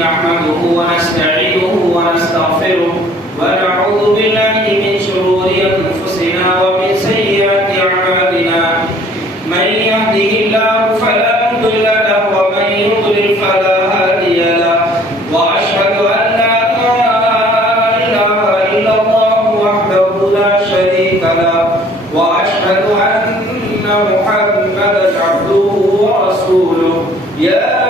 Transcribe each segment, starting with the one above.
نحمده ونستعينه ونستغفره ونعوذ بالله من شرور أنفسنا ومن سيئات أعمالنا من يهده الله فلا مضل له ومن يضلل فلا هادي له وأشهد أن لا إله إلا الله وحده لا شريك له وأشهد أن محمدا عبده ورسوله يا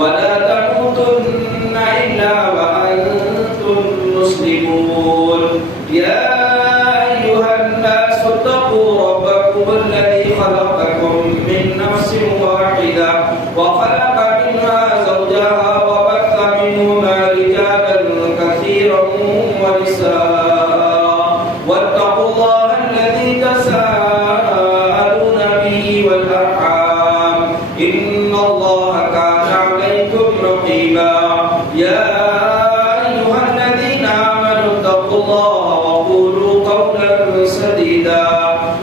ولا تموتن إلا وأنتم مسلمون يا أيها الناس اتقوا ربكم الذي خلقكم من نفس واحدة وخلق منها زوجها وبث منهما رجالا كثيرا ونساء واتقوا الله الذي تساءلون به والأرحام إن الله كان عليكم رقيبا يا أيها الذين آمنوا اتقوا الله وقولوا قولا سديدا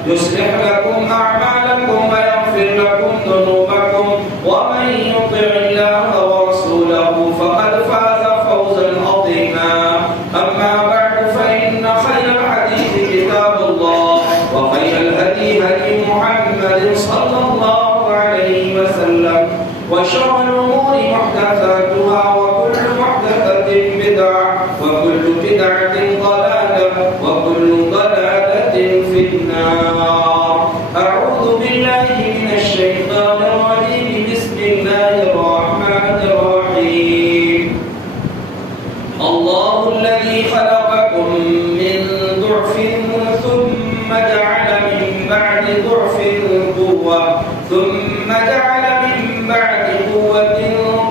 يصلح لكم أعمالكم ويغفر لكم ذنوبكم ومن يطع الله ورسوله فقد فاز فوزا عظيما أما بعد فإن خير الحديث كتاب الله وخير الهدي هدي محمد صلى الله عليه وسلم وشر الأمور محدثاتها وكل محدثة بدعة وكل بدعة ضلالة وكل ضلالة في النار أعوذ بالله من الشيطان الرجيم بسم الله الرحمن الرحيم الله الذي خلقكم من ضعف ثم جعل من بعد ضعف قوة ثم جعل من بعد قوة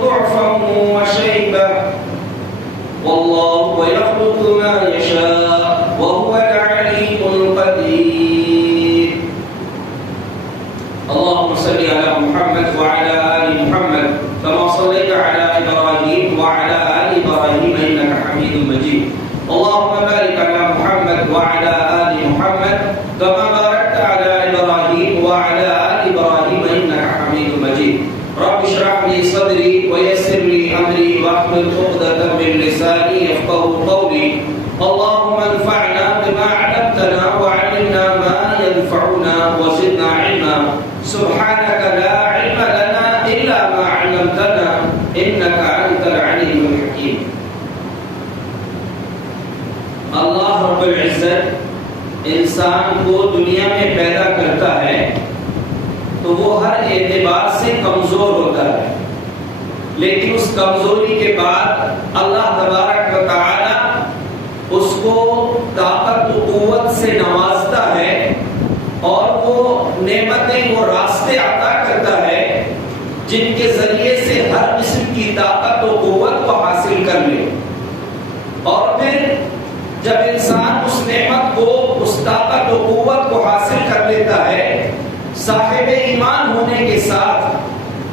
ضعفا وشيبة والله يخلق ما يشاء وهو العليم القدير اللهم صل على محمد وعلى آل محمد كما صليت على إبراهيم وعلى آل إبراهيم إنك حميد مجيد اللهم بارك على محمد وعلى آل محمد كما باركت على إبراهيم وعلى آل إبراهيم إنك حميد مجيد رب اشرح لي صدري ويسر لي أمري واحلل عقدة من لساني يفقهوا قولي اللهم انفعنا بما علمتنا وعلمنا ما ينفعنا وزدنا علما سبحانك لا علم لنا إلا ما علمتنا إنك أنت العليم الحكيم اللہ رب العزت انسان کو دنیا میں پیدا کرتا ہے تو وہ ہر اعتبار سے کمزور ہوتا ہے، لیکن اس کمزوری کے بعد اللہ تبارک و تعالی اس کو طاقت و قوت سے نوازتا ہے اور وہ نعمتیں، وہ راستے عطا کرتا ہے جن کے ذریعے سے ہر قسم کی طاقت و قوت کو حاصل کر لے. اور پھر جب انسان اس نعمت کو، اس طاقت و قوت کو حاصل کر لیتا ہے صاحب ایمان ہونے کے ساتھ،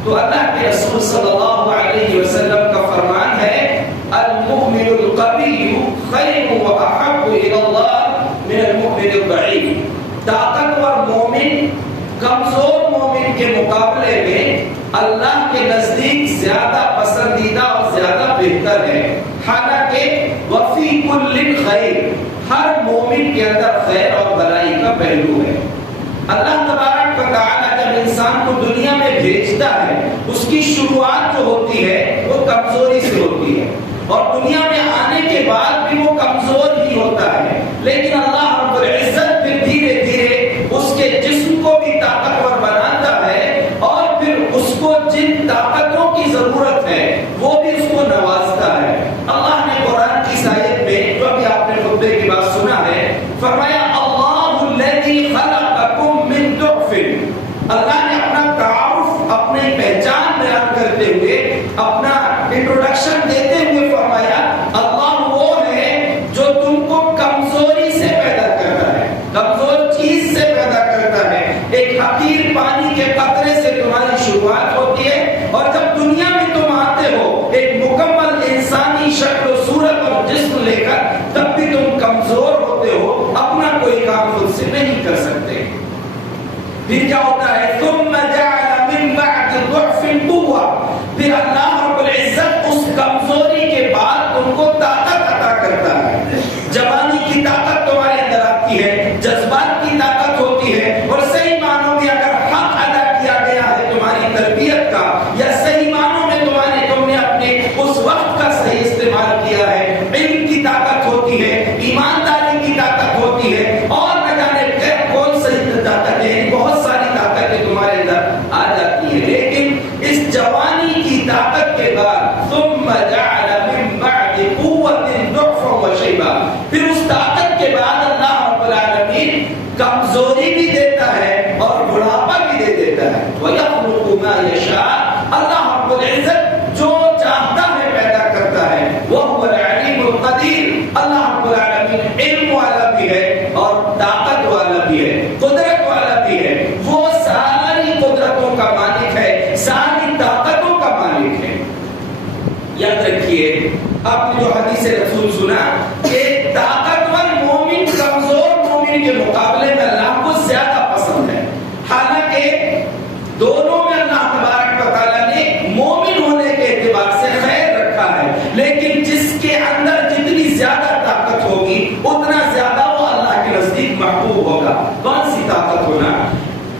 تو اللہ کے رسول صلی اللہ علیہ وسلم کا فرمان ہے المؤمن القوی خیر واحب الی اللہ من المؤمن الضعیف. طاقتور مومن کمزور مومن کے مقابلے میں اللہ کے نزدیک زیادہ پسندیدہ اور زیادہ بہتر ہے. حالانکہ وفی کل خیر، ہر مومن کے اندر خیر اور بھلائی کا پہلو ہے. اللہ تبارک و تعالی جب انسان کو دنیا میں بھیجتا ہے اس کی شروعات جو ہوتی ہے وہ کمزوری سے ہوتی ہے، اور دنیا میں آنے کے بعد بھی وہ کمزور ہی ہوتا ہے، لیکن اللہ رب العزت پھر دھیرے دھیرے اس کے جسم کو بھی طاقتور بناتا ہے، اور پھر اس کو جن طاقتوں کی ضرورت ہے وہ بھی اس کو نوازتا ہے. اللہ نے قرآن کی آیت میں جو ابھی آپ نے خطبے کی بات سنا ہے فرمایا اللہ الذی خلقکم من ضعف. اللہ نے اپنا تعارف، اپنی پہچان بیان کرتے ہوئے، اپنا انٹروڈکشن دیتے ہوئے فرمایا اللہ وہ ہے جو تم کو کمزوری سے پیدا کرتا ہے، کمزور چیز سے پیدا کرتا ہے. ایک حقیر پانی کے قطرے سے تمہاری شروعات ہوتی ہے، اور جب دنیا میں تم آتے ہو ایک مکمل انسانی شکل و صورت اور جسم لے کر، تب بھی تم کمزور ہوتے ہو، اپنا کوئی کام خود سے نہیں کر سکتے. پھر کیا ہوتا ہے ثم ہے. وَيَخْلُقُ مَا يَشَاءُ, اللہ رب العزت جو چاہتا ہے پیدا کرتا ہے. وَهُوَ الْعَلِيمُ الْقَدِيرُ, اللہ رب العالمین علم والا بھی ہے اور طاقت والا بھی ہے, قدرت والا بھی ہے. وہ ساری قدرتوں کا مالک ہے, ساری طاقتوں کا مالک ہے. یاد رکھیے, آپ نے جو حدیث رسول سنا کہ طاقتور مومن کمزور مومن کے مقابلے میں اللہ کو زیادہ پسند ہے. حالانکہ دونوں میں اللہ تبارک و تعالیٰ نے مومن ہونے کے اعتبار سے خیر رکھا ہے, لیکن جس کے اندر جتنی زیادہ طاقت ہوگی اتنا زیادہ وہ اللہ کے نزدیک محبوب ہوگا. کون سی طاقت ہونا؟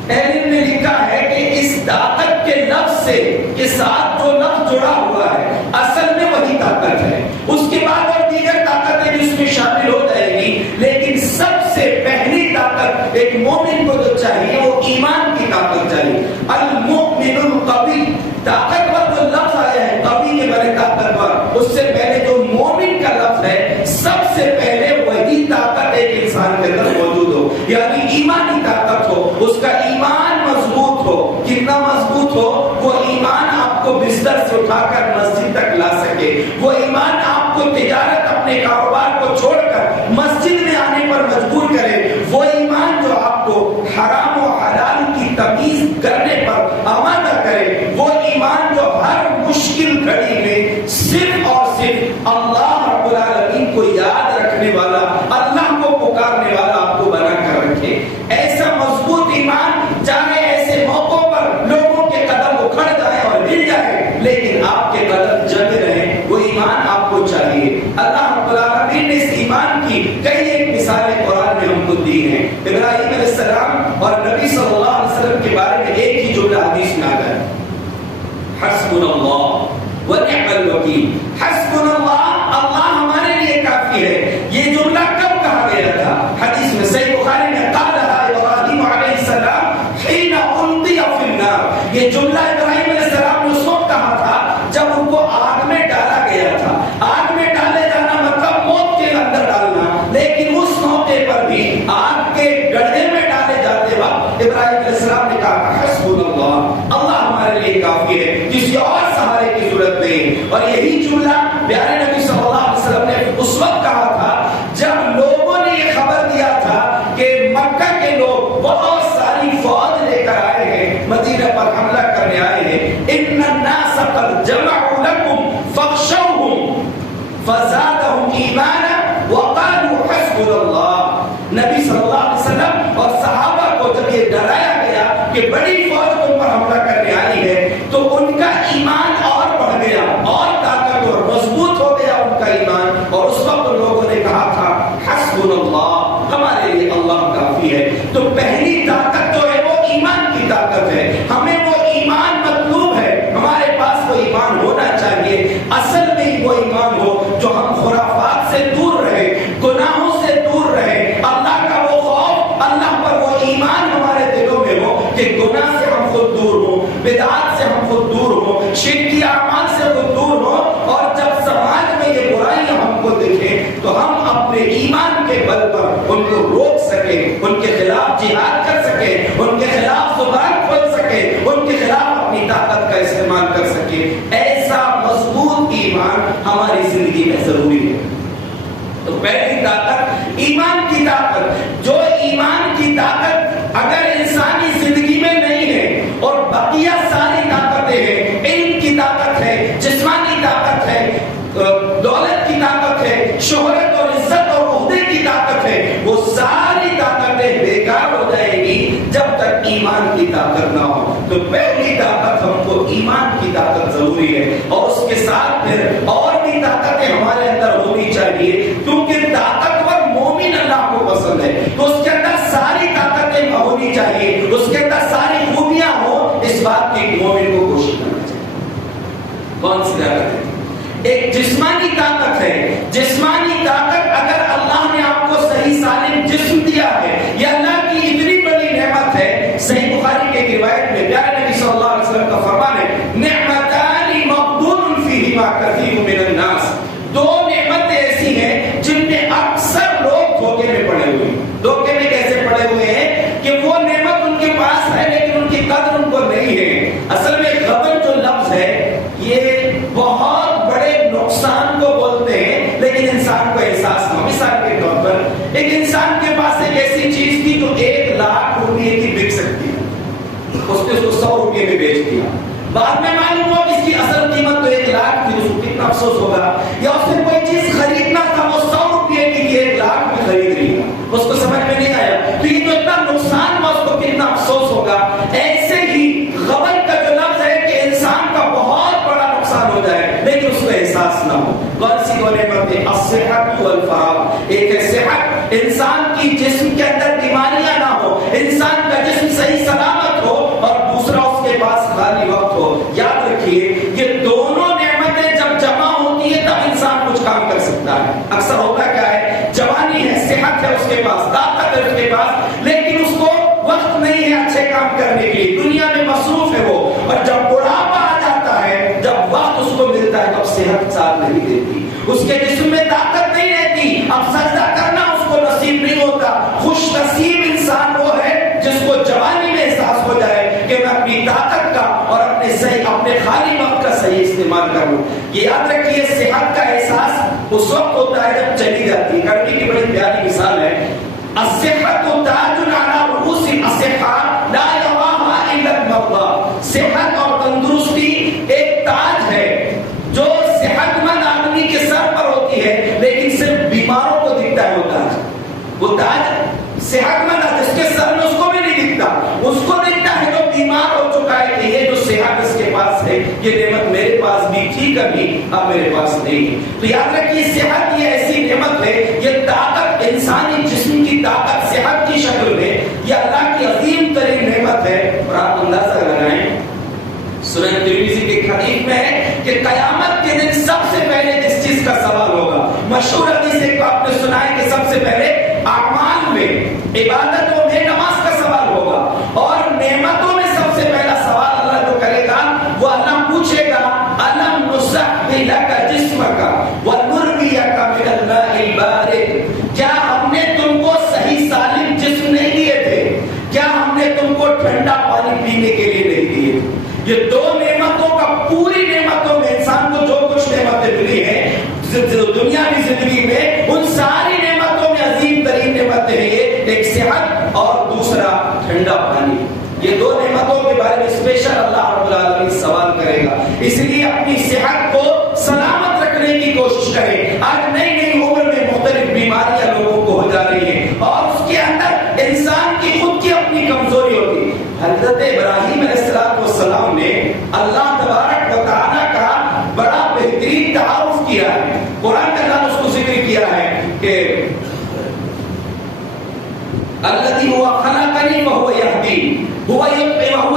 اہل علم نے لکھا ہے کہ اس طاقت کے لفظ سے کے ساتھ جو لفظ جڑا ہوا ہے اصل میں وہی طاقت ہے. اس کے بعد اور دیگر طاقتیں بھی اس میں شامل ہو جائے گی, لیکن سب سے پہلی طاقت ایک مومن کو جو چاہیے وہ ایمان کی طاقت چاہیے. المؤمن القوی, طاقتور جو لفظ آیا ہے قوی کے بارے طاقتور, اس سے پہلے جو مومن کا لفظ ہے سب سے پہلے وہی طاقت ایک انسان کے اندر موجود ہو, یعنی ایمانی طاقت ہو, اس کا ایمان مضبوط ہو. کتنا مضبوط ہو؟ وہ ایمان آپ کو بستر سے اٹھا کر مسجد تک لا سکے, وہ ایمان آپ کو تجارت اپنے کاروبار کو چھوڑ کر مسجد میں آنے پر مجبور کرے, وہ ایمان جو آپ کو حرام و حلال کی تمیز کرنے پر آمادہ کرے, وہ ایمان جو ہر مشکل گھڑی میں صرف اور صرف اللہ رب العالمین کو یاد رکھنے والا, اللہ کو پکارنے والا آپ کو بنا کر رکھے. ایسا مضبوط ایمان چاہے ایسے موقعوں پر لوگوں کے قدم اکھڑ جائے اور ہل جائے, لیکن آپ کے قدم جمے رہیں, وہ ایمان آپ کو چاہیے. اللہ رب العالمین نے اس ایمان کی کئی ایک مثالیں قرآن میں ہم کو دی ہیں. ابراہیم علیہ السلام اور نبی صلی اللہ علیہ وسلم کے بارے میں ایک ہی جملہ حدیث میں آتا ہے, حسبنا اللہ ونعم الوکیل. حسبنا اللہ, اللہ ہمارے لیے کافی ہے. یہ جملہ کب کہا گیا تھا؟ حدیث میں صحیح بخاری میں قالها ابراہیم علیہ السلام حين القي في النار. یہ جملہ ابراہیم علیہ السلام نے اس وقت کہا تھا جب ان کو آگ میں ڈالا گیا تھا. آگ میں ڈالے جانا مطلب موت کے اندر ڈالنا, لیکن اس موقع پر بھی آگ کے گڑھے میں ڈالے جاتے وقت ابراہیم علیہ السلام نے کہا حسبنا اللہ, اللہ ہمارے لیے کافی ہے, کسی اور سہارے کی ضرورت نہیں. اور یہی جملہ پیارے نبی صلی اللہ علیہ وسلم نے اس وقت کہا تھا جب لوگوں نے یہ خبر دیا تھا کہ مکہ کے لوگ بہت ساری فوج لے کر آئے ہیں, مدینہ پر حملہ کرنے آئے ہیں. ان الناس قد جمعوا لكم فاخشوهم فزادهم ایمانا وقالوا حسبنا اللہ. نبی صلی اللہ علیہ وسلم اور صحابہ کو جب یہ ڈرایا گیا کہ بڑی فوج تم پر حملہ کرنے آئی ہے, تو ان کا ایمان اور بڑھ گیا اور طاقت اور مضبوط ہو گیا ان کا ایمان. اور اس وقت لوگوں نے کہا تھا حسبنا اللہ, ہمارے لیے اللہ کافی ہے. تو پہلی طاقت جو ہے وہ ایمان کی طاقت ہے. ہمیں وہ ایمان مطلوب ہے, ہمارے پاس وہ ایمان ہونا چاہیے. اصل میں وہ ایمان ہو جو ہم خرافات سے دور رہے, گناہوں سے دور رہے, اللہ کا وہ خوف, اللہ پر وہ ایمان ہمارے دلوں میں ہو کہ گناہ سے ہم خود دور ہوں, بدعات سے ہم خود دور ہوں, شرکی اعمال سے خود دور ہوں. اور جب سماج میں یہ برائیاں ہم کو دکھیں تو ہم اپنے ایمان کے بل پر ان کو روک سکیں, ان کے خلاف جہاد کر سکیں, ان کے خلاف زبان کھول سکیں, ان کے خلاف اپنی طاقت کا استعمال کر سکیں. ایسا مضبوط ایمان ہماری زندگی میں ضروری ہے. تو پہلی طاقت ایمان کی طاقت. جو ایمان کی طاقت اگر انسانی زندگی میں نہیں ہے اور بقیہ ساری طاقتیں ہیں, علم کی طاقت ہے, جسمانی طاقت ہے, دولت کی طاقت ہے, شہرت اور عزت اور عہدے کی طاقت ہے, وہ ساری طاقتیں بیکار ہو جائیں گی جب تک ایمان کی طاقت نہ ہو. تو پہلی طاقت ہم کو ایمان کی طاقت ضروری ہے, اور اس کے ساتھ پھر اور بھی طاقتیں ہمارے اندر ہونی چاہیے, کیونکہ طاقتور مومن اللہ کو پسند ہے. تو اس کے اندر ساری طاقتیں ہونی چاہیے, اس کے اندر ساری خوبیاں ہوں. اس بات کی مومن کو کوشش کرنا چاہیے. کون سی طاقت ہے؟ ایک جسمانی طاقت ہے. جسمانی طاقت اگر اللہ نے آپ کو صحیح سالم جسم دیا ہے, یہ اللہ کی اتنی بڑی نعمت ہے. صحیح بخاری کے ایک روایت میں پیارے نبی صلی اللہ علیہ وسلم کا فرمان ہے, نعمتان مغبون فیہما کثیر من الناس. دو نعمتیں ایسی ہیں جن میں اکثر لوگ دھوکے میں پڑے ہوئے ہیں. دھوکے میں کیسے پڑے ہوئے ہیں کہ وہ نعمت ان کے پاس ہے لیکن ان کی قدر ان کو اصل میں غبن جو لفظ ہے یہ بہت بڑے نقصان کو بولتے ہیں لیکن انسان کو احساس نہ ہو. مثال کے طور پر ایک انسان کے پاس ایک ایسی چیز تھی جو 1 لاکھ روپے کی بک سکتی ہے, اس نے اس کو 100 روپے میں بیچ دیا. بعد میں معلوم ہوا کہ اس کی اصل قیمت تو 1 لاکھ تھی, اس کو کتنا افسوس ہوگا. یا اس نے کوئی چیز خریدنا تھا, وہ 100 روپے کی 1 لاکھ میں خرید لی, اس کو سمجھ میں نہیں آیا, تو یہ جو اتنا نقصان ہوا اس کو کتنا افسوس ہوگا. ایسے ہی غبن کا جو لفظ ہے کہ انسان کا بہت بڑا نقصان ہو جائے لیکن اس کو احساس نہ ہو. کون سی دو نعمتیں؟ الصحت والفراغ. ایک ہے صحت, انسان کی جسم کے اندر بیماریاں نہ ہو, انسان کا جسم صحیح سلامت ہو, اور دوسرا اس کے پاس خالی وقت ہو. یاد رکھیے یہ دونوں نعمتیں جب جمع ہوتی ہیں تب انسان کچھ کام کر سکتا ہے. اکثر ہوتا کیا ہے, جوانی ہے, صحت ہے اس کے پاس, طاقت ہے اس کے پاس, لیکن اس کو وقت نہیں ہے اچھے کام کرنے کے لیے, دنیا میں مصروف ہے وہ, اور جب بڑھاپا آ جاتا ہے, جب وقت اس کو ملتا ہے تب صحت ساتھ نہیں دیتی, اس کے جسم میں طاقت نہیں رہتی, اب سجدہ کرنا اس کو نصیب نہیں ہوتا. خوش نصیب انسان وہ ہے جس کو جوانی میں احساس ہو جائے کہ میں اپنی طاقت کا اور اپنے خالی وقت کا صحیح استعمال کروں. یہ یاد رکھیے صحت کا احساس اس وقت ہوتا ہے جب چلی جاتی ہے. گرمی کی بڑی پیاری مثال ہے, الصحت تاج علی رؤوس الاصحاء لا یراها الا المرضى. صحت اور تندرستی ایک تاج ہے جو صحت مند آدمی کے سر پر ہوتی ہے لیکن صرف بیماروں کو دکھتا ہے. وہ تاج, وہ تاج صحت مند ہے جس کے سر میں اس کو بھی نہیں دکھتا, اس کو دکھتا ہے جو بیمار ہو چکا ہے کہ یہ جو صحت اس کے پاس ہے یہ نعمت میرے پاس بھی تھی کبھی, اب میرے پاس نہیں ہے. تو یاد رکھیے صحت یہ ایسی نعمت ہے, یہ طاقت, انسانی جسم کی طاقت صحت کی شکل میں, یہ اللہ کی عظیم ترین نعمت ہے. اور آپ اندازہ لگائیں, سنن ترمذی کے حدیث میں ہے کہ قیامت کے دن سب سے پہلے جس چیز کا سوال ہوگا, مشہور حدیث ایک آپ نے سنا ہے کہ سب سے پہلے اعمال میں, عبادتوں میں نماز کا سوال ہوگا, اور نعمتوں میں سب سے پہلا سوال اللہ جو کرے گا وہ اللہ پوچھے گا الم نصحح لک جسمک ونرویک من الماء البارد. کیا ہم نے تم کو صحیح سالم جسم نہیں دیے تھے, کیا ہم نے تم کو ٹھنڈا پانی پینے کے لیے نہیں دیے. یہ دو نعمتوں کا, پوری نعمتوں میں انسان کو جو کچھ نعمتیں ملی ہیں دنیاوی زندگی میں, ان ساری نعمتوں میں عظیم ترین نعمتیں ہیں یہ, ایک صحت اور دوسرا ٹھنڈا پانی. یہ دو نعمتوں کے بارے میں اسپیشل اللہ رب العالمین سوال کرے گا. اس لیے اپنی صحت کو سلامت رکھنے کی کوشش کریں. آج نئی نئی عمر میں مختلف بیماریاں لوگوں کو ہو جا رہی ہیں, اور اس کے اندر انسان کی خود کی اپنی کمزوری ہوتی. حضرت ابراہیم علیہ السلام نے اللہ تبارک و تعالیٰ کا بڑا بہترین تعارف کیا ہے. قرآن کے اندر اس کو ذکر کیا ہے کہ الذی هو خلقنی وهو یهدین هو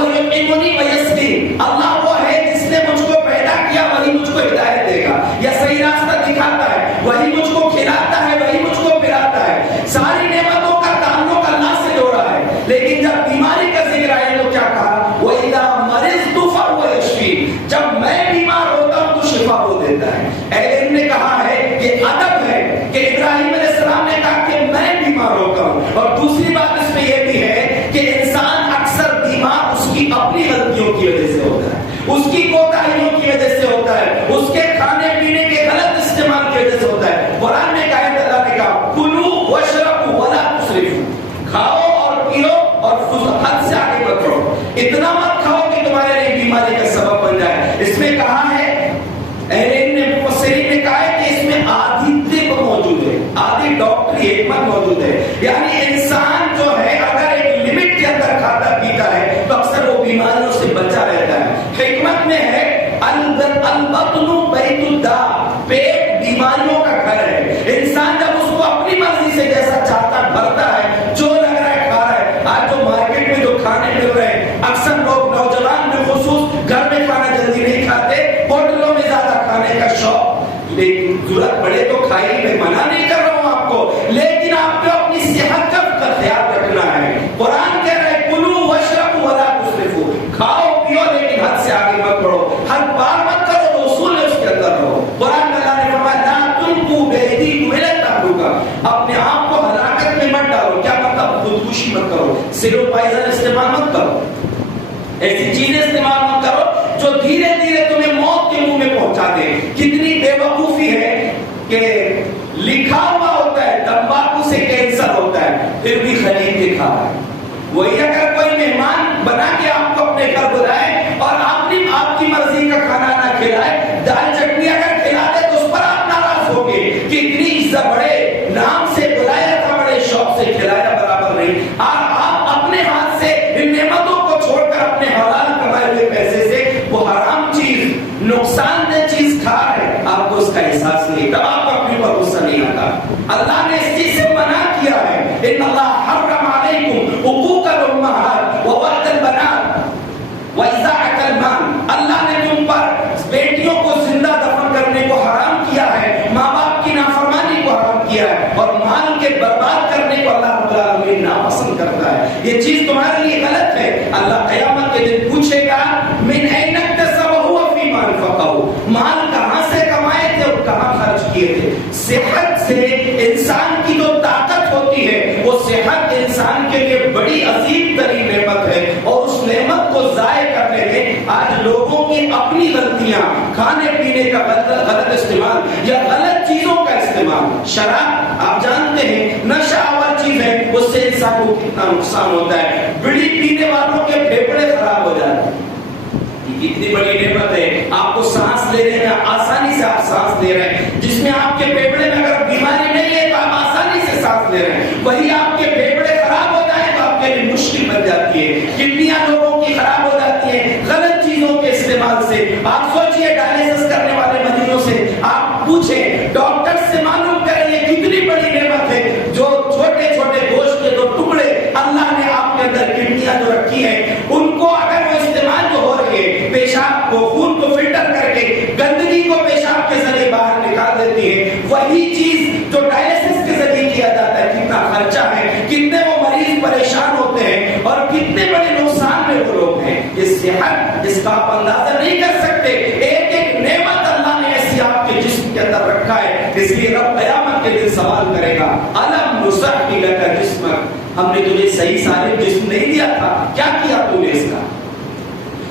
یطعمنی ویسقین. اللہ وہ ہے جس نے مجھ کو پیدا کیا, وہی مجھ کو ہدایت دے گا یا صحیح راستہ دکھاتا ہے, وہی مجھ کو کھلاتا ہے, وہی مجھ کو پلاتا ہے. ساری نعمتوں کا تعلق اللہ سے جوڑا ہے, لیکن جب بیماری کا ذکر آئے تو کیا کہا, وَإِذَا مَرِضْتُ فَهُوَ يَشْفِينِ. جب میں بیمار ہوتا ہوں تو شفا وہ دیتا ہے. اہل علم نے کہا ہے یہ ادب ہے کہ ابراہیم علیہ السلام نے کہا کہ میں بیمار ہوتا ہوں. اور دوسری بات اس میں یہ بھی ہے کہ انسان اکثر بیمار اس کی اپنی غلطیوں کی وجہ سے ہوتا ہے, اس کی کوتاہیوں کی وجہ سے ہوتا ہے, اس کے کھانے پینے کے غلط استعمال کی وجہ سے ہوتا ہے. قرآن میں کہا ہے, اللہ نے کہا کلوا واشربوا ولا تسرفوا, کھاؤ اور پیو اور حد سے آگے مت بڑھو, اتنا مت کھاؤ کہ تمہارے لیے بیماری کا سبب بن جائے. اس میں کہا ہے, اہل علم نے مفسرین نے کہا ہے کہ اس میں آدھی طب موجود ہے, آدھی ڈاکٹری حکمت موجود ہے. یعنی انسان جو ہے اگر ایک لمٹ کے اندر کھاتا پیتا ہے تو اکثر وہ بیماریوں سے بچا رہتا ہے. حکمت میں ہے البطن بیت الداء, پیٹ بیماریوں کا گھر ہے. انسان جب اس کو اپنی مرضی سے جیسا چاہتا بھرتا ہے, جو لگ رہا ہے کھا رہا ہے. آج جو مارکیٹ میں جو کھانے مل رہے ہیں, اکثر لوگ نوجوان میں خصوص گھر میں کھانا جلدی نہیں کھاتے, ہوٹلوں میں زیادہ کھانے کا شوق. لیکن ضرورت پڑے تو کھائیے, میں منع نہیں کر رہا ہوں آپ کو, لیکن آپ کو اپنی صحت کا خیال رکھنا ہے. قرآن کہہ رہا ہے کلوا واشربوا ولا تسرفوا, کھاؤ پیو لیکن حد سے آگے مت بڑھو, ہر بار مت کرو, تو اصول ہے اس کے اندر رہو. قرآن میں اللہ نے فرمایا لا تلقوا بأيديكم إلى التهلكة, اپنے آپ کو ہلاکت میں مت ڈالو. کیا مطلب, خودکشی مت کرو, سیرو پائزن استعمال مت کرو. ایسی چیزیں استعمال مت کرو جو دھیرے دھیرے تمہیں موت کے منہ میں پہنچا دے. کتنی بے وقوفی ہے کہ لکھا ہوا ہوتا ہے تمباکو سے کینسر ہوتا ہے پھر بھی خرید کے کھا رہا ہے. وہی اگر کوئی مہمان بنا کے آپ کو اپنے گھر بلائے اور آپ کی مرضی کا کھانا نہ کھلائے, دال چٹنی اگر کھلا دے تو اس پر آپ ناراض ہو گے کہ اتنی عزت بڑے نام سے بلایا تھا, بڑے شوق سے کھلایا برابر نہیں. آپ اپنے ہاتھ سے ان نعمتوں کو چھوڑ کر اپنے حلال کمائے ہوئے پیسے سے وہ حرام چیز, نقصان دہ چیز کھا رہے, آپ کو اس کا احساس نہیں, تب آپ کو اپنے پر غصہ نہیں آتا. اللہ نے اس چیز سے منع کیا ہے. ان اللہ حرم علیکم حقوق الامہات ووعد البنات وإذاعة المال. اللہ نے تم پر بیٹیوں کو زندہ دفن کرنے کو حرام کیا ہے, ماں باپ کی نافرمانی کو حرام کیا ہے, اور مال کے برباد کرنے کو اللہ رب العالمین ناپسند کرتا ہے. یہ چیز تمہارے لیے غلط ہے. اللہ قیامت کے دن پوچھے گا من أين اكتسبه فيما أنفقه, مال کہاں سے کمائے تھے اور کہاں خرچ کیے تھے. صحت سے انسان کی جو طاقت ہوتی ہے وہ صحت انسان کے لیے بڑی عظیم ترین نعمت ہے, اور اس نعمت کو ضائع کرنے میں آج لوگوں کی اپنی غلطیاں, کھانے پینے کا غلط استعمال یا غلط چیزوں کا استعمال. شراب آپ جانتے ہیں نشہ آور چیز ہے, اس سے انسان کو کتنا نقصان ہوتا ہے. بیڑی پینے والوں کے پھیپھڑے خراب ہو جاتے ہیں. کتنی بڑی نعمت ہے, آپ کو سانس لینے میں آسانی سے آپ سانس لے رہے ہیں, جس میں آپ کے پھیپھڑے میں اگر بیماری نہیں ہے تو آپ آسانی سے سانس لے رہے ہیں. وہی آپ کے پھیپھڑے خراب ہو جائیں تو آپ کے لیے مشکل بن جاتی ہے. کڈنیاں لوگوں کی خراب ہو جاتی ہیں غلط چیزوں کے استعمال سے. آپ سوچئے ڈائلیسس کرنے والے مریضوں سے آپ پوچھیں, ڈاکٹر سے معلوم کریں یہ کتنی بڑی نعمت ہے جو چھوٹے چھوٹے گوشت کے دو ٹکڑے اللہ نے آپ کے اندر کڈنیاں جو رکھی ہیں ان کو اگر وہ استعمال جو ہو رہی ہے, پیشاب کو خون کو فلٹر کر کے گندگی کو پیشاب کے ذریعے باہر نکال دیتی ہے, وہی چیز جو ڈائلیسس کے ذریعے کیا جاتا ہے کتنا خرچہ ہے, کتنے وہ مریض پریشان ہوتے ہیں اور کتنے بڑے نقصان میں وہ لوگ ہیں. یہ صحت جس کا آپ اندازہ نہیں کر سکتے, ایک ایک نعمت اللہ نے ایسی آپ کے جسم کے اندر رکھا ہے. اس لیے رب قیامت کے دن سوال کرے گا الم نصحح لک جسمک, ہم نے تجھے صحیح سالم جسم نہیں دیا تھا, کیا کیا تو نے اس کا.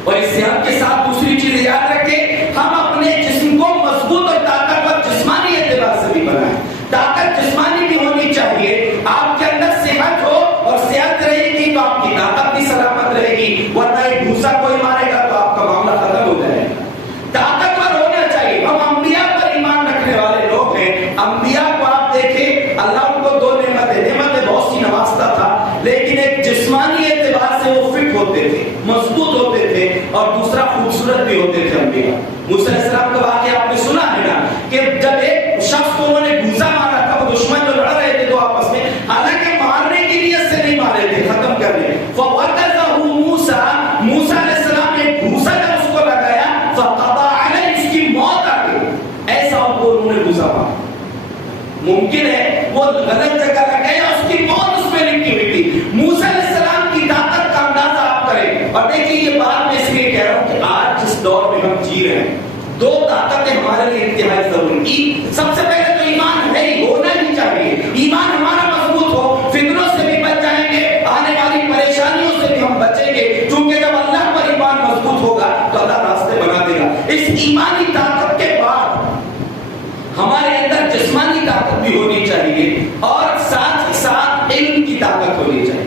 اور اس صحت کے ساتھ دوسری چیز یاد رکھیں, ہم اپنے جسم کو مضبوط اور طاقتور جسمانی اعتبار سے بھی بنائیں. طاقت جسمانی بھی ہونی چاہیے. آپ کے اندر صحت ہو اور صحت رہے گی تو آپ کی طاقت بھی سلامت رہے گی, ورنہ ایک بھوسا کوئی مارے گا تو آپ کا معاملہ ختم ہو جائے گا. طاقتور ہونا چاہیے. ہم انبیاء پر ایمان رکھنے والے لوگ ہیں. انبیاء کو آپ دیکھیں, اللہ ان کو دو نعمتیں بہت سی نوازتا تھا, لیکن ایک جسمانی اعتبار سے وہ فٹ ہوتے تھے, مضبوط ہوتے تھے, اور دوسرا خوبصورت بھی ہوتے تھے. انبیاء موسیٰ علیہ السلام کا واقعہ آپ نے سنا ہے نا, کہ جب ایک شخص کو انہوں نے گھوسا مارا تھا, وہ دشمن جو لڑ رہے تھے تو آپس میں, حالانکہ مارنے کی نیت سے نہیں مارے تھے, ختم کرنے. فَوَقَذَهُ مُوسَىٰ, موسیٰ علیہ السلام نے گھوسا جب اس کو لگایا, فَقَضَىٰ عَلَيْهِ, اس کی موت آ گئی. ایسا ان کو انہوں نے گھوسا مارا. ممکن ہے وہ غلط جگہ لگایا, اس کی موت اس میں لکھی ہوئی تھی. موسیٰ علیہ السلام کی طاقت کا اندازہ آپ کریں. اور دیکھیں یہ بات میں اس لیے کہہ رہا ہوں کہ آج جس دور میں ہم جی رہے ہیں, دو طاقتیں ہمارے لیے انتہائی ضروری. سب سے پہلے تو ایمان ہے, ہونا ہی چاہیے. ایمان ہمارا مضبوط ہو, فتنوں سے بھی بچ جائیں گے, آنے والی پریشانیوں سے بھی ہم بچیں گے, کیونکہ جب اللہ پر ایمان مضبوط ہوگا تو اللہ راستے بنا دے گا. اس ایمانی طاقت کے بعد ہمارے اندر جسمانی طاقت بھی ہونی چاہیے, اور ساتھ ہی ساتھ علم کی طاقت ہونی چاہیے.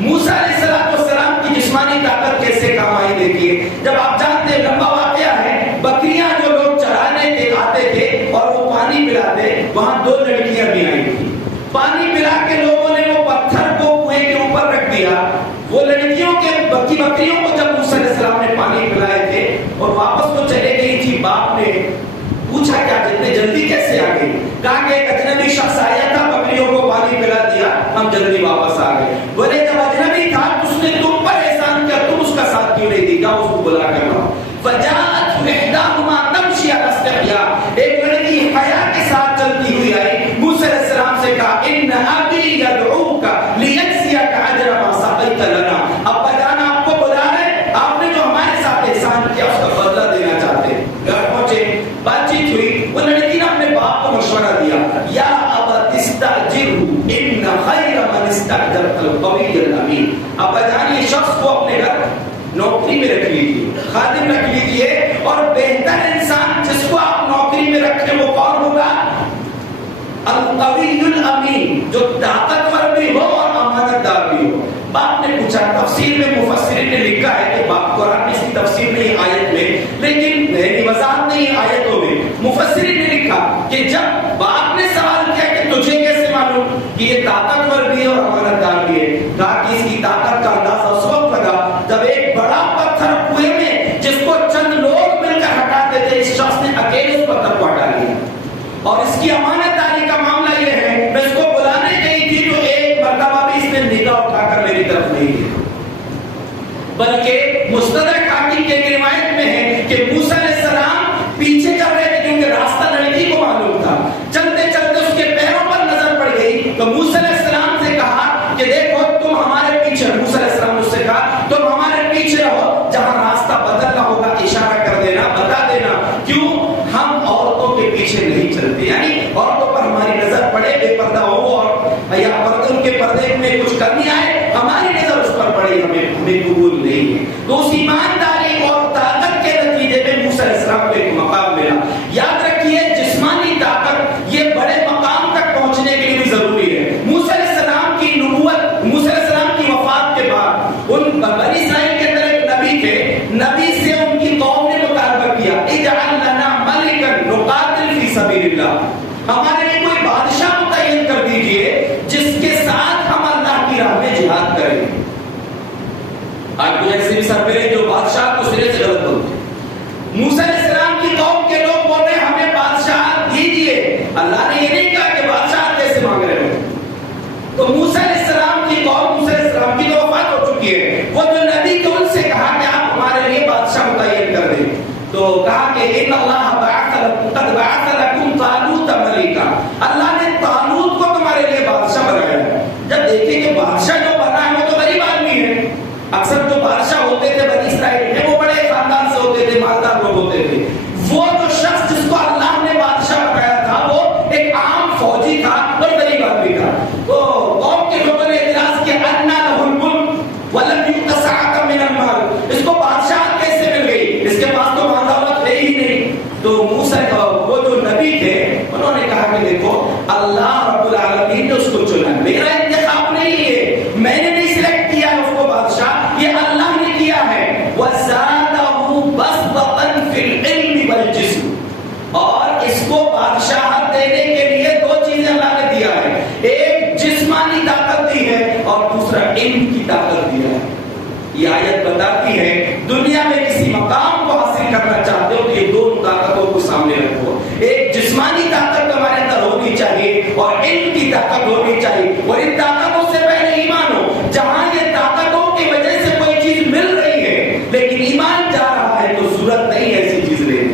موسیٰ علیہ السلام کی جسمانی طاقت کیسے کام آئی دیکھیے. جب آپ جانتے ہیں لمبا واقعہ ہے, بکریاں جو لوگ چرانے کے آتے تھے اور وہ پانی پلاتے, وہاں دو لڑکیاں بھی آئی تھی. پانی پلا کے لوگوں نے وہ پتھر کو کنویں کے اوپر رکھ دیا. وہ لڑکیوں کے بکریوں کو جب موسیٰ علیہ السلام نے پانی پلائے تھے اور واپس وہ چلے گئی تھی, باپ نے پوچھا کیا جتنے جلدی کیسے آ گئی. کہا کہ ایک اجنبی شخص آیا تھا, بکریوں کو پانی پلا دیا, ہم جلدی واپس آ گئے. بولے جب اجنبی تھا اس نے تم پر احسان کیا, تم اس کا ساتھ کیوں نہیں دی, کیا اس کو بلا کر لاؤ. فجاءت احداهما تمشي على استحياء, ایک لڑکی حیا کے ساتھ چلتی ہوئی آئی, موسیٰ علیہ السلام سے کہا ان ابی يدعوك ليجزيك اجر ما سقيت لنا, ابا جان آپ کو بلا رہے, آپ نے جو ہمارے ساتھ احسان کیا اس کا بدلہ دینا چاہتے ہیں. گھر پہنچے, بات چیت ہوئی, وہ لڑکی نے اپنے باپ کو مشورہ دیا, یا ابا تستاجره ان خیر من استاجرت القوی الامین. ابا جان یہ شخص کو اپنے گھر نوکری میں لیجیے، خادم رکھ لیجیے، اور بہتر انسان جس کو آپ نوکری میں رکھیں وہ کون ہوگا؟ القوی الامین، جو طاقتور بھی ہو اور امانت دار بھی ہو۔ باپ نے پوچھا، تفسیر میں مفسرین نے لکھا ہے کہ باپ قرآن میں اس کی تفسیر نہیں آیت میں، لیکن وضاحت نہیں آیتوں میں، مفسرین نے لکھا کہ جب باپ نے سوال کیا کہ تجھے کیسے معلوم کہ یہ طاقتور بھی ہے اور امانت دار بھی ہے، کہا کہ اس کی طاقت کا اندازہ اس وقت لگا جب ایک بڑا پتھر کنویں میں جس کو چند لوگ مل کر ہٹاتے تھے، اس شخص نے اکیلے اس پتھر کو ہٹا لیا۔ اور اس کی امانت داری کا معاملہ یہ ہے، میں اس کو بلانے گئی تھی تو ایک مرتبہ بھی اس نے نگاہ اٹھا کر میری طرف نہیں کی، بلکہ مستدرک حاکم کی روایت میں ہے کہ موسیٰ علیہ السلام پیچھے چل رہے تھے کیونکہ راستہ لڑکی کو معلوم تھا، چلتے چلتے اس کے پیروں پر نظر پڑ گئی تو موسیٰ علیہ السلام سے کہا کہ دیکھو تم ہمارے پیچھے، موسیٰ علیہ السلام اس سے کہا تم ہمارے پیچھے رہو، جہاں راستہ بدلنا ہوگا اشارہ کر دینا، بتا دینا، کیوں ہم عورتوں کے پیچھے نہیں چلتے، یعنی عورتوں پر ہماری نظر پڑے، بے پردہ ہو اور یا پردے ان کے پردے میں کچھ کمی آئے، ہماری نظر اس پر پڑے، ہمیں قبول نہیں ہے۔ تو اس ایمانداری اور طاقت کے نتیجے میں موسیٰ علیہ السلام کو ایک مقام ملا۔ یاد رکھیے جسمانی طاقت یہ بڑے مقام تک پہنچنے کے لیے بھی ضروری ہے۔ موسیٰ علیہ السلام کی نبوت، موسیٰ علیہ السلام کی وفات کے بعد ان بنی اسرائیل کے اندر ایک نبی تھے، نبی سے ان کی قوم نے مطالبہ کیا اجعل لنا ملکا نقاتل فی سبیل اللہ، ہمارے لیے کوئی بادشاہ متعین کر دیجئے جس کے ساتھ ہم اللہ کی راہ میں جہاد کریں۔ آج کوئی ایسے بھی سربراہ جو بادشاہ کو سرے سے غلط بولتے ہیں۔ موسیٰ علیہ السلام کی قوم کے لوگ بول رہے ہیں ہمیں بادشاہ دیجئے، اللہ نے یہ نہیں کہا کہ بادشاہ کیسے مانگ رہے ہو۔ تو موسیٰ علیہ السلام کی قوم، موسیٰ علیہ السلام کی تو وفات ہو چکی ہے، وہ جو نبی تھے ان سے کہا کہ آپ ہمارے لیے بادشاہ متعین کر دیں، تو کہا کہ ان اللہ قد بعث لکم طالوت ملکا، اللہ نے طالوت کو تمہارے لیے بادشاہ بنایا ہے۔ جب دیکھیں کہ بادشاہ جو بنا ہے وہ تو غریب آدمی ہے، اکثر جو بادشاہ ہوتے تھے بنی اسرائیل میں وہ بڑے خاندان سے ہوتے تھے، مالدار لوگ ہوتے تھے، وہ جو شخص جس کو اللہ نے بادشاہ بنایا تھا وہ ایک عام فوجی تھا اور غریب آدمی تھا۔ تو قوم کے لوگوں نے اعتراض کیا انا لہ الملک ولم یؤت سعۃ من المال، اس کو بادشاہ کیسے مل گئی، اس کے پاس تو مال دولت ہے ہی نہیں۔ تو موسیٰ وہ جو نبی تھے انہوں نے کہا کہ دیکھو اللہ رب العالمین نے اس کو چنا، میرا انتخاب نہیں ہے، میں نے نہیں سلیکٹ کیا ہے اس کو بادشاہ، یہ اللہ نے کیا ہے۔ وَزَادَهُ بَسْطَةً فِي الْعِلْمِ وَالْجِسْمِ، اور اس کو بادشاہت دینے کے لیے دو چیزیں اللہ نے دیا ہے، ایک جسمانی طاقت دی ہے اور دوسرا علم کی طاقت دیا ہے۔ یہ آیت بتاتی ہے دنیا میں کسی مقام کو حاصل کرنا چاہتے ہو تو یہ دونوں طاقتوں کو سامنے رکھو، ایک جسمانی طاقت تمہارے اندر ہونی چاہیے اور علم کی طاقت ہونی چاہیے، اور ان طاقتوں سے پہلے ایمان ہو۔ جہاں یہ طاقتوں کی وجہ سے کوئی چیز مل رہی ہے لیکن ایمان جا رہا ہے تو ضرورت نہیں ایسی چیز لینے،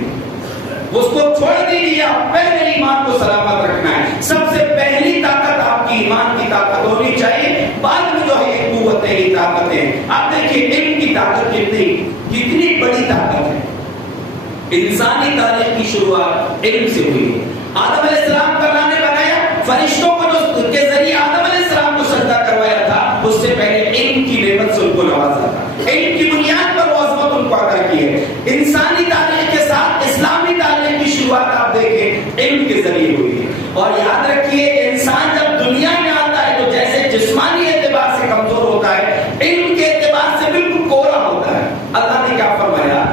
اس کو چھوڑ دیجیے، پہلے ایمان کو سلامت رکھنا ہے۔ سب سے پہلی طاقت آپ کی ایمان کی طاقت ہونی چاہیے، بعد میں جو ہے یہ قوتیں، یہ طاقتیں۔ آپ دیکھیے علم کی طاقت کتنی بڑی طاقت ہے۔ انسانی تاریخ کی شروعات علم سے ہوئی ہے۔ آدم علیہ السلام کو اللہ نے بنایا، فرشتوں کو جو کے ذریعے آدم علیہ السلام کو سجدہ کروایا تھا، اس سے پہلے علم کی نعمت سے ان کو نوازا تھا، علم کی بنیاد پر وہ عظمت ان کو عطا کی ہے۔ انسانی تاریخ کے ساتھ اسلامی تاریخ کی شروعات آپ دیکھیں علم کے ذریعے ہوئی ہے۔ اور یاد رکھیے انسان جب دنیا میں آتا ہے تو جیسے جسمانی اعتبار سے کمزور ہوتا ہے، علم کے اعتبار سے بالکل کوڑا ہوتا ہے۔ اللہ نے کیا فرمایا؟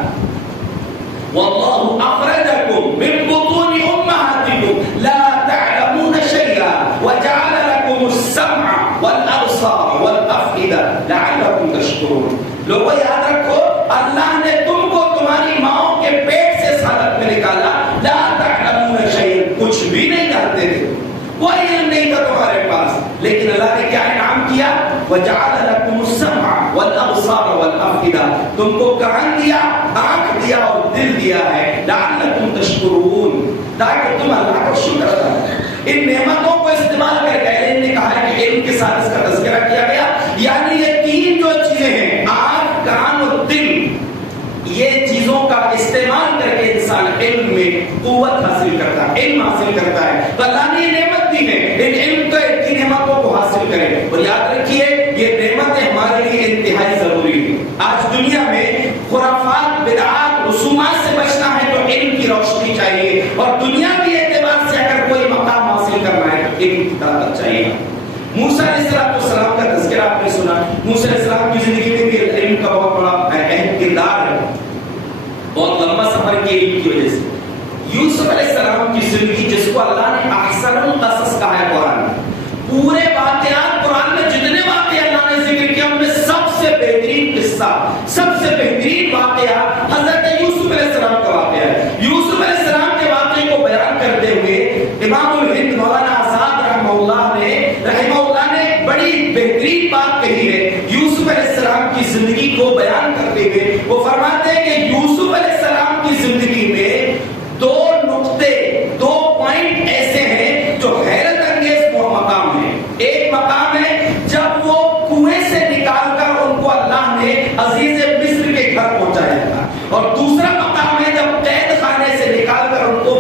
واللہ اخرجکم من بطون امہاتکم لا تعلمون شیئا وجعل لکم السمع والابصار والافئدہ لعلکم تشکرون۔ لوگوں یاد رکھو اللہ نے تم کو تمہاری ماؤں کے پیٹ سے اس حالت میں نکالا، لا تعلمون شیئا، کچھ بھی نہیں جانتے تھے، کوئی علم نہیں تھا تمہارے پاس، لیکن اللہ نے کیا انعام کیا؟ وجعل لکم السمع والابصار والافئدہ، تم کو کان دیا، آنکھ دیا اور دل دیا ہے، لعلکم تشکرون، تاکہ تم اللہ کا شکر ادا کرو۔ ان نعمتوں کو استعمال کر کے علم نے کہا ہے کہ علم کے ساتھ اس کا تذکرہ کیا گیا، یعنی یہ تین جو چیزیں ہیں آنکھ، کان اور دل، یہ چیزوں کا استعمال کر کے انسان علم میں قوت حاصل کرتا ہے، علم حاصل کرتا ہے۔ تو اللہ نے یہ نعمت دی ہے، ان علم کی نعمتوں کو حاصل کریں، اور یاد رکھیے یہ نعمتیں ہمارے لیے انتہائی ضروری ہیں۔ آج دنیا میں خرافات بدعات رسومات سے بچنا ہے تو علم کی روشنی چاہیے، اور دنیاوی اعتبار سے اگر کوئی مقام حاصل کرنا ہے تو علم کی طاقت چاہیے۔ موسیٰ علیہ السلام کا تذکرہ آپ نے سنا، موسیٰ علیہ السلام کی زندگی میں بھی علم کا بہت بڑا اہم کردار ہے، بہت لمبا سفر کیا علم کی وجہ سے۔ یوسف علیہ السلام کی زندگی جس کو اللہ نے احسن القصص کہا ہے قرآن میں، پورے واقعات قرآن میں جتنے واقعے اللہ نے ذکر کیا ان میں سب سے بہترین قصہ، سب سے بہترین واقعہ حضرت یوسف علیہ السلام کا واقعہ ہے۔ یوسف علیہ السلام کے واقعے کو بیان کرتے ہوئے امام الہند مولانا آزاد رحمہ اللہ نے بڑی بہترین بات کہی ہے یوسف علیہ السلام کی زندگی کو بیان کرتے ہوئے۔ وہ فرماتے ہیں کہ یوسف علیہ السلام کی زندگی میں دو نقطے، دو پوائنٹ ایسے ہیں جو حیرت انگیز مقام ہے۔ ایک مقام ہے جب وہ کنویں سے نکال کر ان کو اللہ نے عزیز مصر کے گھر پہنچایا تھا، اور دوسرا مقام ہے جب قید خانے سے نکال کر ان کو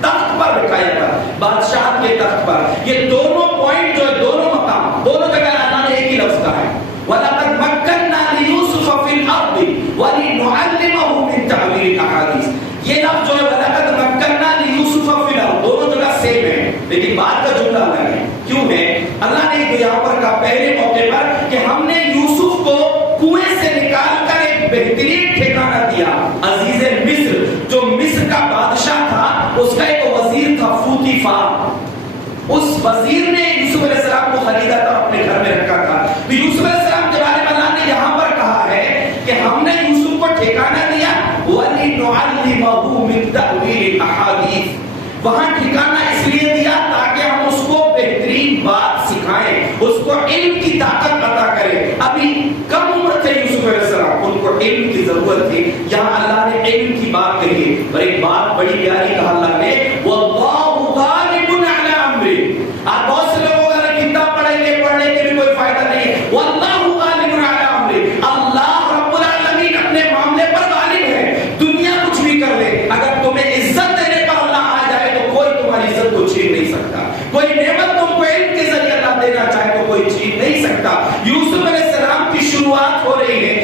تخت پر بٹھایا تھا، بادشاہ کے تخت پر۔ یہ دونوں پوائنٹ جو ہے، دونوں مقام، دونوں جگہ اللہ نے ایک ہی لفظ کہا ہے، وَلَقَدْ مَكَّنَّا لِيُوسُفَ فِي الْأَرْضِ وَلِنُعَلِّمَهُ مِن تَأْوِيلِ الْأَحَادِيثِ۔ یہ لفظ جو ہے وَلَقَدْ مَكَّنَّا لِيُوسُفَ فِي الْأَرْضِ، دونوں جگہ سیم ہے، لیکن بات کا جملہ الگ ہے۔ کیوں ہے؟ اللہ نے یہاں پر کہا پہلے موقع پر کہ ہم نے یوسف کو کنویں سے نکال کر ایک بہترین ٹھکانہ دیا، عزیز مصر، جو مصر کا بادشاہ تھا، اس کا ایک وزیر تھا فوتیفار۔ اس وزیر نے یوسف علیہ السلام کو خریدا تھا، اپنے گھر میں رکھا تھا۔ تو یوسف علیہ السلام کے بارے میں اللہ نے یہاں پر کہا ہے کہ ہم نے یوسف کو ٹھکانہ دیا، وَلِنُعَلِّمَهُ مِن تَأْوِيلِ الْأَحَادِيثِ۔ وہاں ٹھکانہ اس لیے دیا تاکہ ہم اس کو بہترین بات سکھائیں، اس کو علم کی طاقت عطا کریں۔ ابھی کم عمر تھے یوسف علیہ السلام، ان کو علم کی ضرورت تھی۔ یہاں اللہ نے علم کی بات کہی ہے، اور ایک بات بڑی پیاری کہا اللہ نے، وَاللَّهُ غَالِبٌ عَلَىٰ أَمْرِهِ۔ آپ بہت سے لوگوں کا کتاب پڑھیں گے، پڑھنے کے بھی کوئی فائدہ نہیں ہے۔ وَاللَّهُ غَالِبٌ عَلَىٰ أَمْرِهِ، اللہ رب العالمین اپنے معاملے پر غالب ہے۔ دنیا کچھ بھی کر لے، اگر تمہیں عزت دینے پر اللہ آ جائے تو کوئی تمہاری عزت کو چھین نہیں سکتا۔ کوئی نعمت تم کو علم کے ذریعے اللہ دینا چاہے تو کوئی چھین نہیں سکتا۔ یوسف علیہ السلام کی شروعات ہو رہی ہے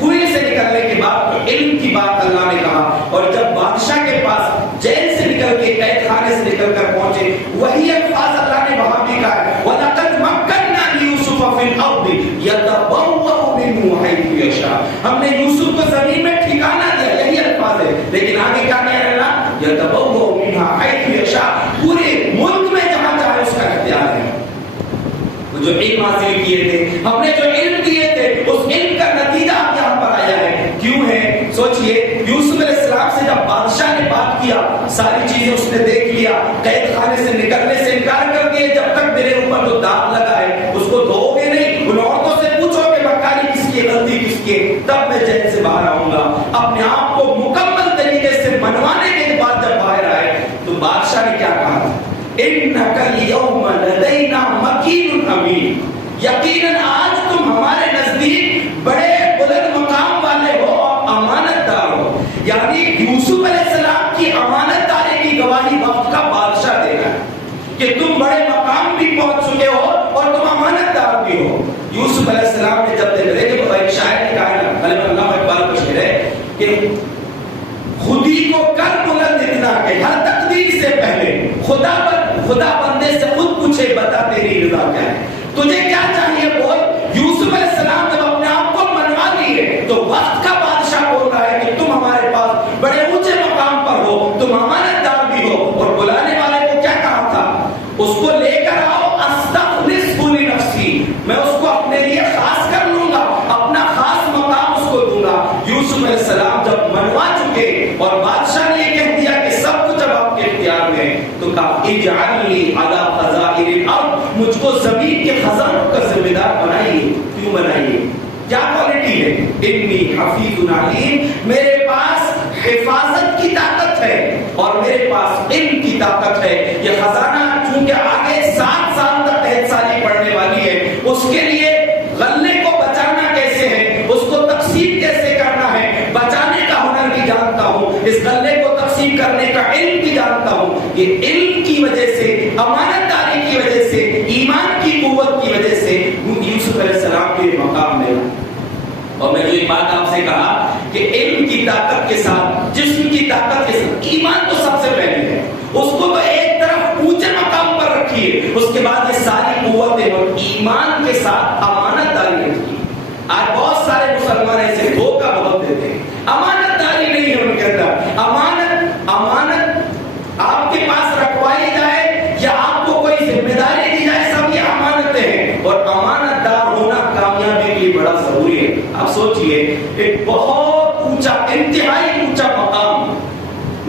کنویں سے نکلنے کے بعد، تو علم کی بات اللہ نے کہا، اور جب بادشاہ کے پاس جیل سے نکل کے، قید خانے سے نکل کر پہنچے، وہی الفاظ اللہ نے وہاں بھی کہا ہے، وَلَقَدْ مَكَّنَّا لِيُوسُفَ فِي الْأَرْضِ يَتَبَوَّأُ مِنْهُ حَيْثُ يَشَاءُ۔ ہم نے یوسف کو زمین میں ٹھکانہ دیا، یہی الفاظ ہے، لیکن آگے کیا کہہ رہے ہیں؟ يَتَبَوَّأُ مِنْهَا حَيْثُ يَشَاءُ، پورے ملک میں جہاں چاہے اس کا اختیار ہے۔ وہ جو علم حاصل کیے تھے، ہم نے جو علم دیے تھے، اس علم کا نتیجہ اب یہاں پر آیا ہے۔ کیوں ہے؟ سوچئے، یوسف علیہ السلام سے جب بادشاہ نے بات کیا، ساری چیزیں اس نے دیکھ لیا، قید خانے سے نکلنے سے انکار کر دیا، جب تک میرے اوپر جو داغ لگا ہے اس کو دھو گے نہیں، ان عورتوں سے پوچھو کہ مکاری کس کی، غلطی کس کی، تب میں جیل سے باہر آؤں گا۔ اپنے آپ کو مکمل طریقے سے منوانے کے بعد جب باہر آئے تو بادشاہ نے کیا کہا؟ اِنَّكَ الْيَوْمَ لَدَيْنَا مَكِينٌ أَمِينٌ، یقیناً آج تم ہمارے نزدیک بڑے بلند مقام والے ہو اور امانت دار ہو۔ یعنی یوسف علیہ السلام کی امانت داری کی گواہی وقت کا بادشاہ دے رہا ہے کہ تم بڑے مقام بھی پہنچ چکے ہو اور تم امانت دار بھی ہو۔ یوسف علیہ السلام نے جب دیکھا کہ ایک شاعر نے کہا، علامہ اقبال کا شعر ہے کہ خودی کو کر بلند اتنا کہ ہر تقدیر سے پہلے خدا بندے سے خود پوچھے، بتا تیری رضا کیا ہے، تجھے کیا چاہیے بول۔ یوسف علیہ السلام جب اپنے آپ کو منوا لیے تو وقت کا بادشاہ بول رہا ہے کہ تم ہمارے پاس بڑے اونچے مقام پر ہو، تم امانت دار بھی ہو۔ اور بلانے والے کو کیا کہا تھا؟ اس کو لے کر آؤ، استخلصہ لنفسی، میں اس کو اپنے لیے خاص کر لوں گا، اپنا خاص مقام اس کو دوں گا۔ یوسف علیہ السلام جب منوا چکے اور بادشاہ نے یہ کہہ دیا کہ سب کچھ اب آپ کے اختیار میں، تو کہا اجعلنی علی خزائن الارض، مجھ کو زمین کے خزانوں کا ذمہ دار بنائیے۔ کیوں بنائیے؟ کیا کوالٹی ہے؟ انی حفیظ علیم، میرے پاس حفاظت کی طاقت ہے اور میرے پاس علم کی طاقت ہے۔ یہ خزانہ چونکہ آگے 7 سال تک قحط سالی پڑنے والی ہے، اس کے لیے غلے کو بچانا کیسے ہے، اس کو تقسیم کیسے کرنا ہے، بچانے کا ہنر بھی جانتا ہوں، اس غلے کو تقسیم کرنے کا علم بھی جانتا ہوں۔ یہ علم کی وجہ سے، امانت داری کی وجہ سے، ایمان کی قوت کی وجہ سے یوسف علیہ السلام کے مقام میں۔ اور میں جو ایک بات آپ سے کہا کہ کہ علم کی طاقت کے ساتھ، جسم کی طاقت کے ساتھ ایمان تو سب سے پہلے ہے، اس کو تو ایک طرف اونچے مقام پر رکھیے، اس کے بعد یہ ساری قوتیں اور ایمان کے ساتھ امانت داری رکھیے۔ آج بہت سارے مسلمان ایسے دھوکہ بہت دیتے ہیں، امانت داری نہیں ہے ان کے اندر۔ امانت آپ کے پاس رکھوائی جائے یا آپ کو کوئی ذمہ داری دی جائے، سب یہ امانتیں ہیں، اور امانت دار ہونا کامیابی کے لیے بڑا ضروری ہے۔ آپ سوچئے ایک بہت اونچا، انتہائی اونچا مقام،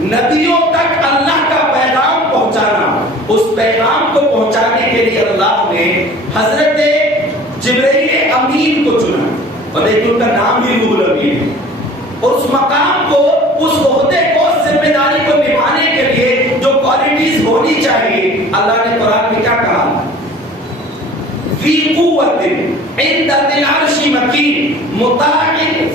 نبیوں تک اللہ کا پیغام پہنچانا، اس پیغام کو پہنچانے کے لیے اللہ نے حضرت جبرائیل امین کو چنا، اور دیکھیں ان کا نام بھی روح الامین ہے، اور اس مقام کو، اس عہدے کو، ذمہ داری کو نبھانے کے لیے جو کوالٹیز ہونی چاہیے، اللہ نے قرآن میں کیا کہا؟ فی قوت عند ذی العرش مکین مطاع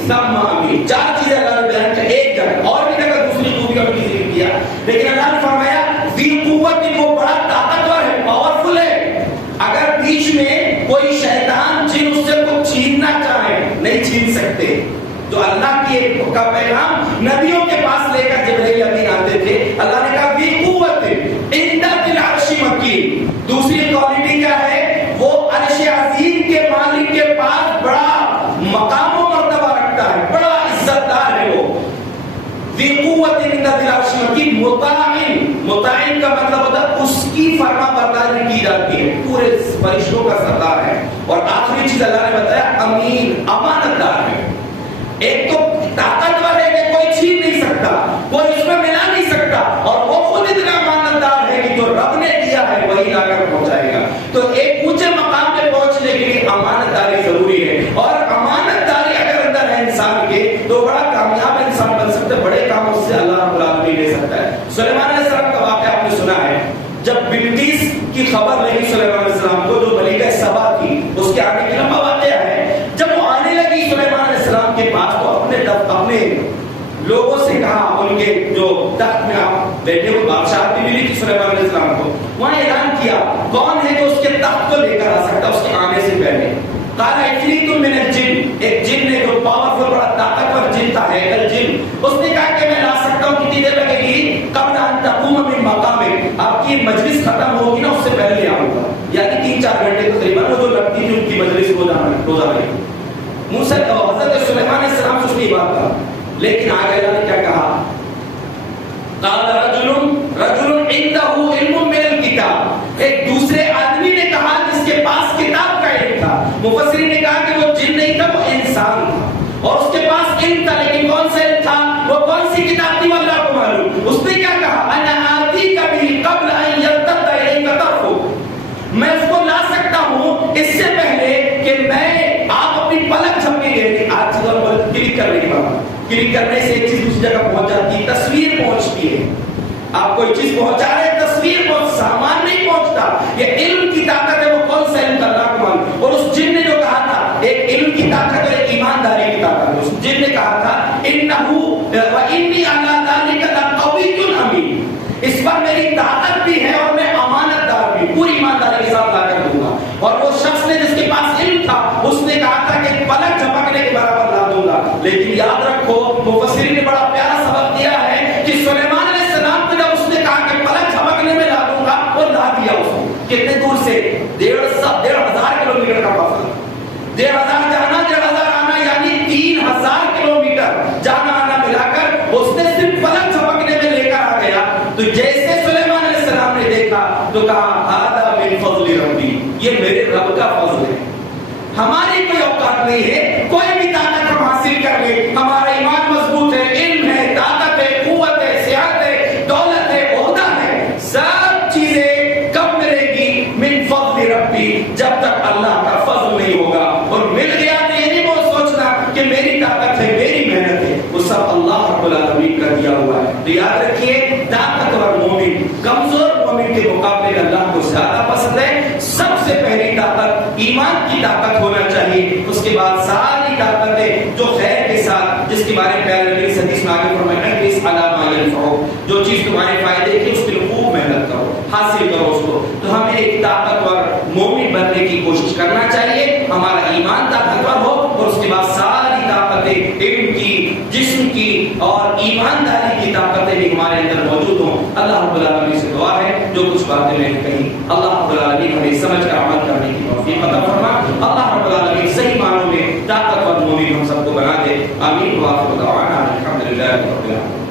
ثم امین۔ چار چیزیں اللہ نے بیان کی ایک جگہ، اور بھی جگہ دوسری خوبیوں کا ذکر کیا، لیکن اللہ نے فرمایا فی قوت، وہ بڑا طاقتور ہے، پاورفل ہے، اگر بیچ میں کوئی شیطان جن اس سے کو چھیننا چاہے نہیں چھین سکتے۔ تو اللہ کی کا پیغام نبیوں کے پاس لے کر جبرائیل امین آتے تھے، اللہ نے کہا فی قوت عند ذی العرش مکین۔ دوسری کوالٹی کیا ہے؟ وہ عرش عظیم کے مالک کے پاس بڑا مقام و مرتبہ رکھتا ہے، بڑا عزت دار ہے وہ۔ فی قوت عند ذی العرش مکین مطاع، مطاع کا مطلب ہوتا ہے اس کی فرما برداری کی جاتی ہے، پورے فرشتوں کا سردار ہے۔ اور آخری چیز اللہ نے بتایا امین، امانت دار ہے۔ ایک تو طاقتور ہے کہ کوئی چھین نہیں سکتا، کوئی اس میں ملا نہیں سکتا، اور وہ خود اتنا امانت دار ہے کہ جو رب نے دیا ہے وہی لا کر پہنچائے گا۔ تو ایک اونچے مقام پہ پہنچنے کے لیے امانت داری ضروری ہے، اور امانت داری اگر اندر ہے انسان کے تو بڑا کامیاب انسان بن سکتا ہے، بڑے کاموں سے اللہ رب العالمین لے سکتا ہے۔ سلیمان علیہ السلام کا واقعہ آپ نے سنا ہے، جب بلقیس کی خبر لگی سلیمان علیہ السلام کو، جو ملکہ سبا تھی، اس کے آنے کی لمبا واقعہ ہے، جب وہ آنے لگی سلیمان علیہ السلام کے پاس تو اپنے لوگوں سے کہا، ان کے جو تخت میں آپ بیٹھے ہوئے بادشاہ بھی ملی تھی سلیمان علیہ السلام کو، وہاں اعلان کیا کون ہے جو اس کے تخت کو لے کر آ سکتا اس کے آنے سے پہلے؟ قال عفریت من الجن، ایک جن نے جو پاورفل بڑا طاقتور جن تھا، ہیکل جن، اس نے کہا کہ میں لا سکتا ہوں، کتنی دیر لگے گی؟ قبل ان تقوم من مقامک، آپ کی مجلس ختم ہوگی نا اس سے پہلے لے آؤں گا، یعنی 3-4 گھنٹے تقریباً وہ جو لگتی تھی ان کی مجلس روزانہ موسیٰ حضرت سلیمان علیہ السلام سے اس نے بات کہا، لیکن آگے اللہ نے کیا کہا؟ قال رجل عنده علم من الكتاب، ایک دوسرے آدمی نے کہا جس کے پاس کتاب کا علم تھا۔ مفسرین نے کہا کہ وہ جن نہیں تھا، وہ انسان تھا، اور اس کے پاس علم تھا، لیکن کون سا علم تھا؟ وہ کون سی کتاب تھی وہ اللہ کو معلوم۔ اس نے کیا کہا؟ انا آتیک بھی قبل ان یرتد الیک طرفک، میں اس کو لا سکتا ہوں اس سے پہلے کہ میں آپ اپنی پلک جھپکے گئے۔ آج کلک کرنے کی بات، کلک کرنے سے ایک چیز دوسری جگہ پہنچ جاتی ہے، تصویر پہنچتی ہے، آپ کوئی چیز پہنچا رہے ہیں، تصویر پہنچ، سامان نہیں پہنچتا۔ یہ علم کی طاقت ہے، وہ کون سا علم؟ اللہ کو معلوم۔ اور اس جن نے جو کہا تھا، ایک علم کی طاقت اور ایک ایمانداری کی طاقت، اس جن نے کہا تھا انہو وانی علی ذلک لقوی امین، اس پر میری طاقت بھی ہے اور میں امانت دار بھی، پوری ایمانداری کے ساتھ لا کر دوں گا۔ اور وہ شخص نے جس کے پاس علم تھا، اس نے کہا تھا کہ پلک جھپکنے کے برابر لا دوں گا۔ لیکن یاد رکھو، مفسرین نے بڑا پیارا سبق دیا ہے کہ سلیمان علیہ السلام کو جب اس نے کہا کہ پلک جھپکنے میں لا دوں گا، وہ لا دیا اس کو۔ کتنے دور سے؟ 1,500 کلومیٹر کا فاصلہ، 1,500 جانا 1,500 آنا، یعنی 3,000 کلومیٹر جانا آنا ملا کر اس نے صرف پلک جھپکنے میں لے کر آ گیا۔ تو جیسے سلیمان علیہ السلام نے دیکھا تو کہا ھذا من فضل ربی، یہ میرے رب کا فضل ہے، ہماری کوئی اوقات نہیں ہے، کوئی بھی طاقت ہم حاصل کر لیں، ہمارا ایمان مضبوط ہے، علم ہے، طاقت ہے، قوت ہے، صحت ہے، دولت ہے، عہدہ ہے، سب چیزیں کب ملے گی؟ من فضل ربی، جب تک اللہ کا فضل نہیں ہوگا۔ اور مل گیا تو یہ نہیں وہ سوچنا کہ میری طاقت ہے، میری محنت ہے، وہ سب اللہ رب العالمین کا دیا ہوا ہے۔ تو یاد رکھیے، طاقتور مومن کمزور مومن کے مقابلے میں اللہ کو زیادہ پسند ہے۔ سب سے پہلی طاقت ایمان کی طاقت ہونا چاہیے، اس کے بعد ساری طاقتیں جو خیر کے ساتھ، جس کے بارے میں پیارے نبی حدیث میں آگے فرمایا کہ اس علامہ ینفعو، جو چیز تمہارے فائدے کی اس کے لیے خوب محنت کرو، حاصل کرو اس کو۔ تو ہمیں ایک طاقتور مومن بننے کی کوشش کرنا چاہیے، ہمارا ایمان طاقتور ہو، اور اس کے بعد ساری طاقتیں علم کی، جس اور ایمانداری کی طاقتیں بھی ہمارے اندر موجود ہوں. اللہ رب العالمین سے دعا ہے جو کچھ باتیں میں نے کہی اللہ رب العالمین ہمیں سمجھ کر عمل کرنے کی توفیق عطا فرما. اللہ رب العالمین صحیح معنوں میں طاقتور مومن ہم سب کو بنا دے. آمین. وآخر دعوانا الحمدللہ رب العالمین.